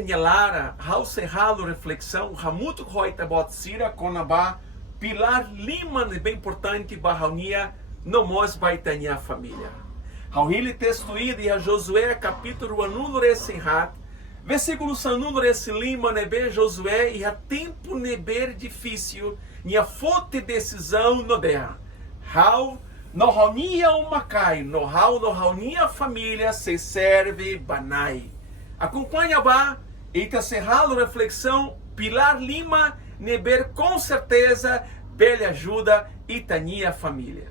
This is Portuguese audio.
nyalara, hau serralo reflexão, hamuto hoita botsira konaba, pilar lima bem importante barraunia, nomos baitania família. Hau hili textuído e a Josué capítulo anulo resenhat, versículo sanulo resi lima nebe Josué e a tempo neber difícil, nia fote decisão no der. Hau no raunia uma cai, no raunia família se serve banai. Acompanha ba, eita serralo reflexão, Pilar Lima, neber com certeza, bela ajuda, Itania família.